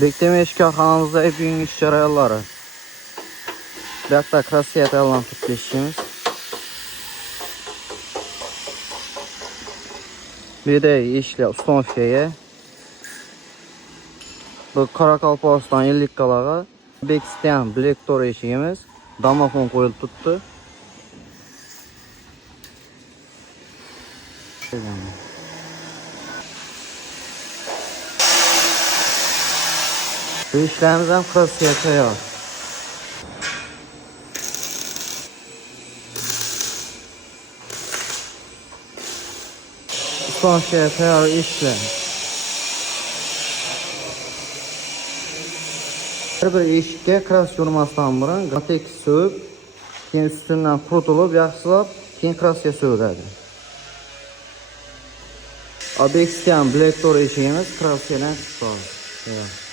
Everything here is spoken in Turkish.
Bekleme işgahxanamızda hep yeni iş jarayonlari. Bu yoqda krasiya tayyorlanib ketishimiz. Bir de işle ustonovkaga. Bu Qoraqalpog'iston 50 kalaga Bekistan Black Door eshigimiz domofon qo'yilib turibdi. Bu ishlarimiz ham krasiya tayyor. Ustonovkaga tayyor ishlar. Her bir eshikka kras yurmasdan burun gatek so'yib, keyin ustidan qurutilib, yaxshilab, keyin krasiya so'yiladi. Bekistan Black Door eshigimiz krasiyadan chiqib qoldi.